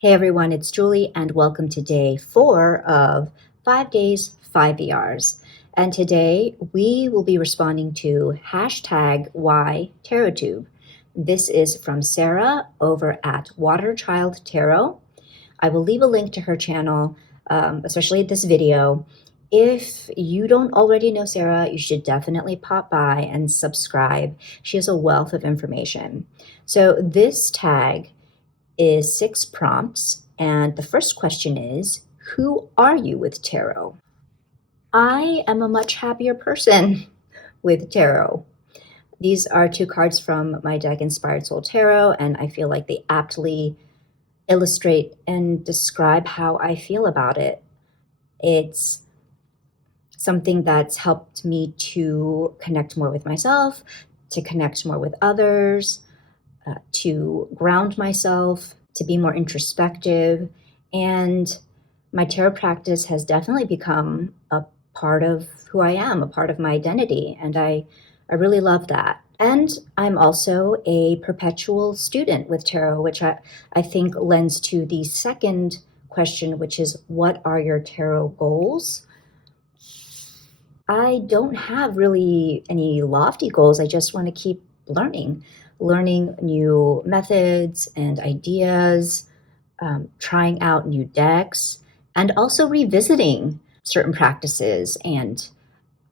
Hey everyone, it's Julie and welcome to day 4 of 5 days, 5 VRs. And today we will be responding to hashtag why TarotTube. This is from Sarah over at Waterchild Tarot. I will leave a link to her channel, especially this video. If you don't already know Sarah, you should definitely pop by and subscribe. She has a wealth of information. So this tag is 6 prompts, and the first question is, who are you with tarot? I am a much happier person with tarot. These are 2 cards from my deck Inspired Soul Tarot, and I feel like they aptly illustrate and describe how I feel about it. It's something that's helped me to connect more with myself, to connect more with others, to ground myself, to be more introspective. And my tarot practice has definitely become a part of who I am, a part of my identity. And I really love that. And I'm also a perpetual student with tarot, which I think lends to the second question, which is, what are your tarot goals? I don't have really any lofty goals. I just want to keep learning new methods and ideas, trying out new decks, and also revisiting certain practices and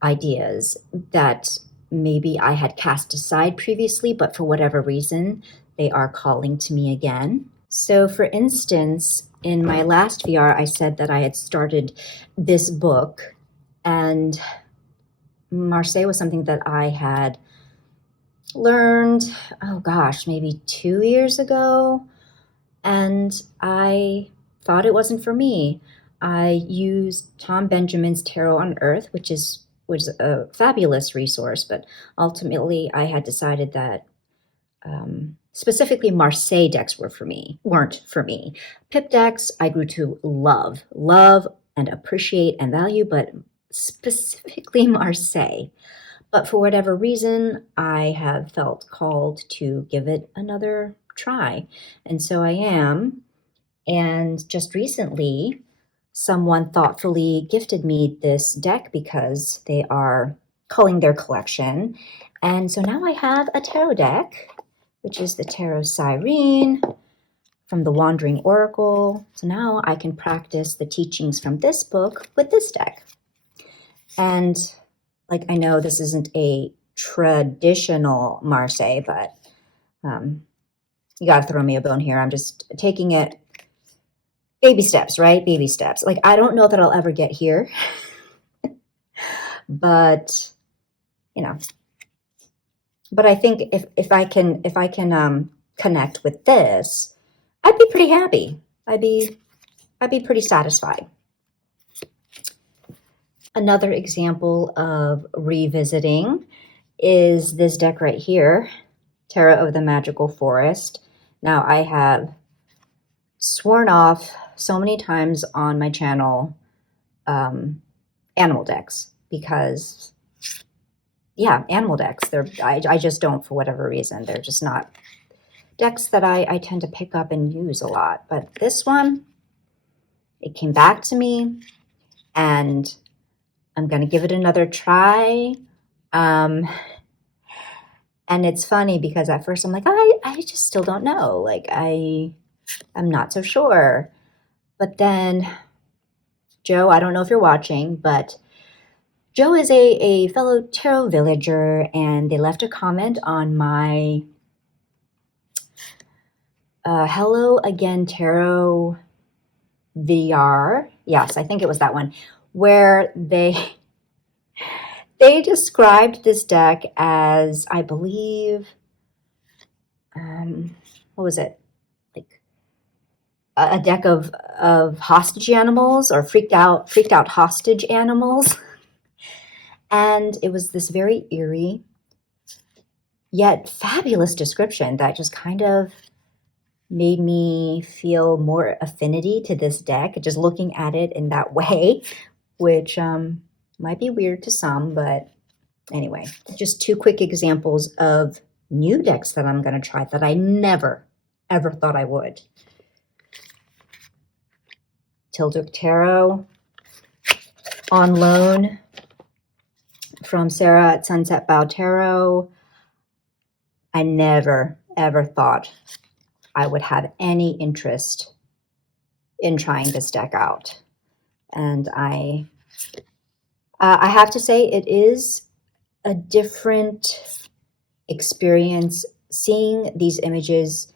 ideas that maybe I had cast aside previously, but for whatever reason, they are calling to me again. So for instance, in my last VR, I said that I had started this book, and Marseille was something that I had learned, oh gosh, maybe 2 years ago, and I thought it wasn't for me. I used Tom Benjamin's Tarot on Earth, which was a fabulous resource, but ultimately I had decided that specifically Marseille decks weren't for me. Pip decks I grew to love and appreciate and value, but specifically Marseille. But for whatever reason, I have felt called to give it another try. And so I am. And just recently, someone thoughtfully gifted me this deck because they are culling their collection. And so now I have a tarot deck, which is the Tarot Siren from the Wandering Oracle. So now I can practice the teachings from this book with this deck. And like, I know this isn't a traditional Marseille, but you got to throw me a bone here. I'm just taking it baby steps, right? Baby steps. Like, I don't know that I'll ever get here, but but I think if I can connect with this, I'd be pretty happy. I'd be pretty satisfied. Another example of revisiting is this deck right here, Tarot of the Magical Forest. Now, I have sworn off so many times on my channel animal decks because, yeah, animal decks. I just don't, for whatever reason. They're just not decks that I tend to pick up and use a lot. But this one, it came back to me, and I'm going to give it another try. And it's funny because at first I'm like, I just still don't know. Like, I'm not so sure. But then Joe, I don't know if you're watching, but Joe is a fellow tarot villager, and they left a comment on my Hello Again Tarot VR. Yes, I think it was that one, where they described this deck as, I believe, what was it? Like a deck of hostage animals, or freaked out hostage animals. And it was this very eerie yet fabulous description that just kind of made me feel more affinity to this deck, just looking at it in that way, which might be weird to some, but anyway, just 2 quick examples of new decks that I'm going to try that I never, ever thought I would. Tilduc Tarot on loan from Sarah at Sunset Bow Tarot. I never, ever thought I would have any interest in trying this deck out. And I have to say it is a different experience seeing these images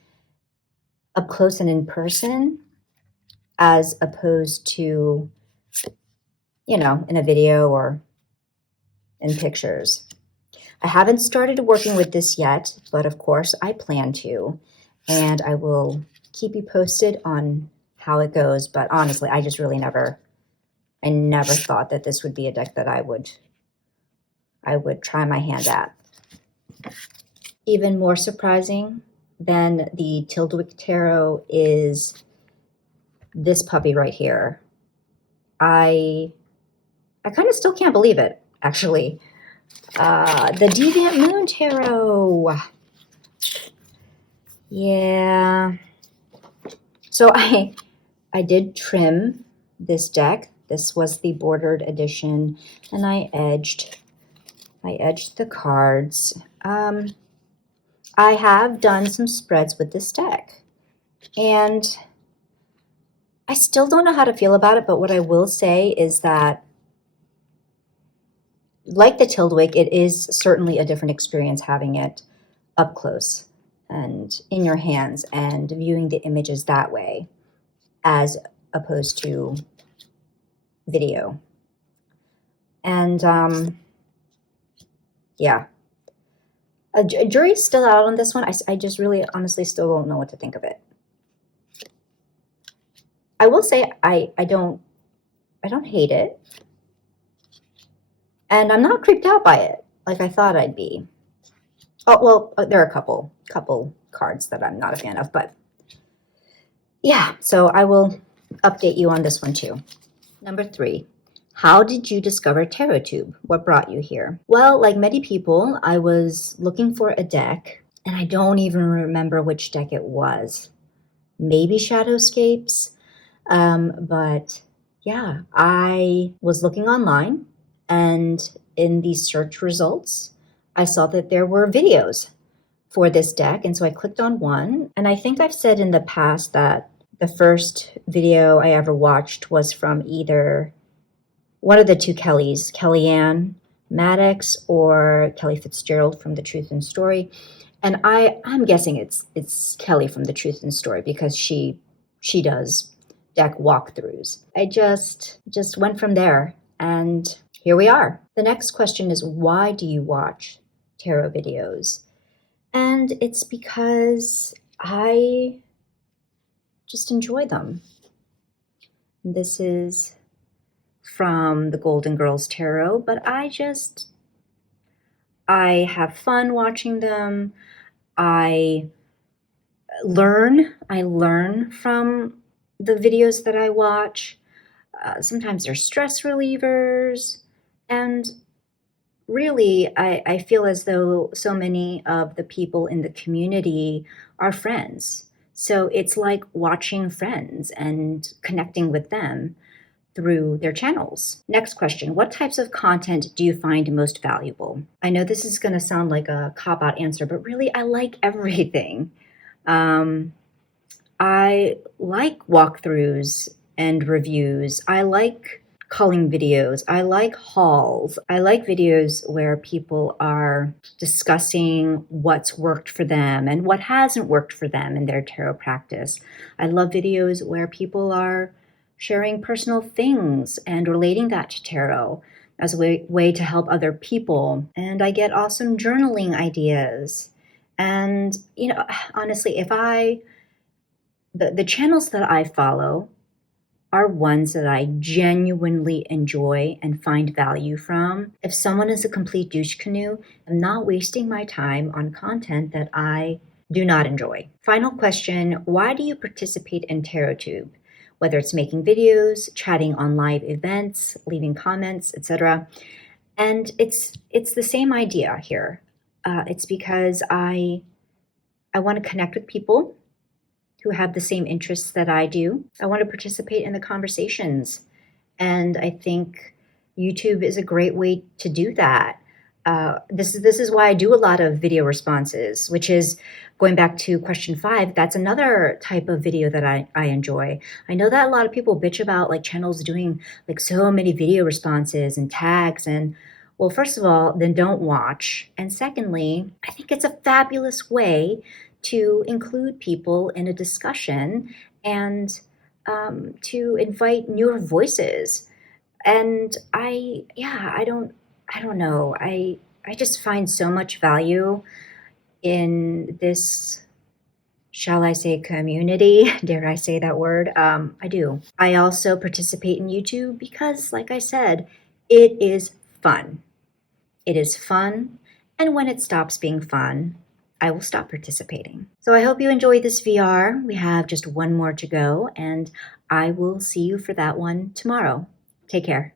up close and in person as opposed to, you know, in a video or in pictures. I haven't started working with this yet, but of course I plan to, and I will keep you posted on how it goes. But honestly, I just really never thought that this would be a deck that I would try my hand at. Even more surprising than the Tilduc Tarot is this puppy right here. I kind of still can't believe it, actually. The Deviant Moon Tarot. Yeah. So I did trim this deck. This was the bordered edition, and I edged the cards. I have done some spreads with this deck, and I still don't know how to feel about it, but what I will say is that, like the Tilduc, it is certainly a different experience having it up close and in your hands and viewing the images that way as opposed to video. And yeah, a jury's still out on this one. I just really honestly still don't know what to think of it. I will say I don't hate it, and I'm not creeped out by it like I thought I'd be. Oh, well, there are a couple cards that I'm not a fan of, but yeah, so I will update you on this one too. Number 3, how did you discover TarotTube? What brought you here? Well, like many people, I was looking for a deck, and I don't even remember which deck it was. Maybe Shadowscapes, but yeah, I was looking online, and in the search results, I saw that there were videos for this deck, and so I clicked on one. And I think I've said in the past that the first video I ever watched was from either one of the two Kellys, Kellyanne Maddox or Kelly Fitzgerald from The Truth and Story. And I'm guessing it's Kelly from The Truth and Story because she does deck walkthroughs. I just went from there, and here we are. The next question is, why do you watch tarot videos? And it's because I just enjoy them. This is from the Golden Girls Tarot, but I have fun watching them. I learn from the videos that I watch. Sometimes they're stress relievers, and really, I feel as though so many of the people in the community are friends. So it's like watching friends and connecting with them through their channels. Next question, what types of content do you find most valuable? I know this is going to sound like a cop-out answer, but really I like everything. I like walkthroughs and reviews. I like culling videos. I like hauls. I like videos where people are discussing what's worked for them and what hasn't worked for them in their tarot practice. I love videos where people are sharing personal things and relating that to tarot as a way to help other people. And I get awesome journaling ideas. And, you know, honestly, the channels that I follow are ones that I genuinely enjoy and find value from. If someone is a complete douche canoe, I'm not wasting my time on content that I do not enjoy. Final question, why do you participate in TarotTube? Whether it's making videos, chatting on live events, leaving comments, etc. And it's the same idea here. It's because I want to connect with people. who have the same interests that I do. I want to participate in the conversations. And I think YouTube is a great way to do that. This is why I do a lot of video responses, which is going back to question 5. That's another type of video that I enjoy. I know that a lot of people bitch about like channels doing like so many video responses and tags, and well, first of all, then don't watch. And secondly, I think it's a fabulous way to include people in a discussion and to invite newer voices. And I don't know. I just find so much value in this, shall I say, community. Dare I say that word? I do. I also participate in YouTube because, like I said, it is fun. It is fun, and when it stops being fun, I will stop participating. So I hope you enjoyed this VR. We have just one more to go, and I will see you for that one tomorrow. Take care.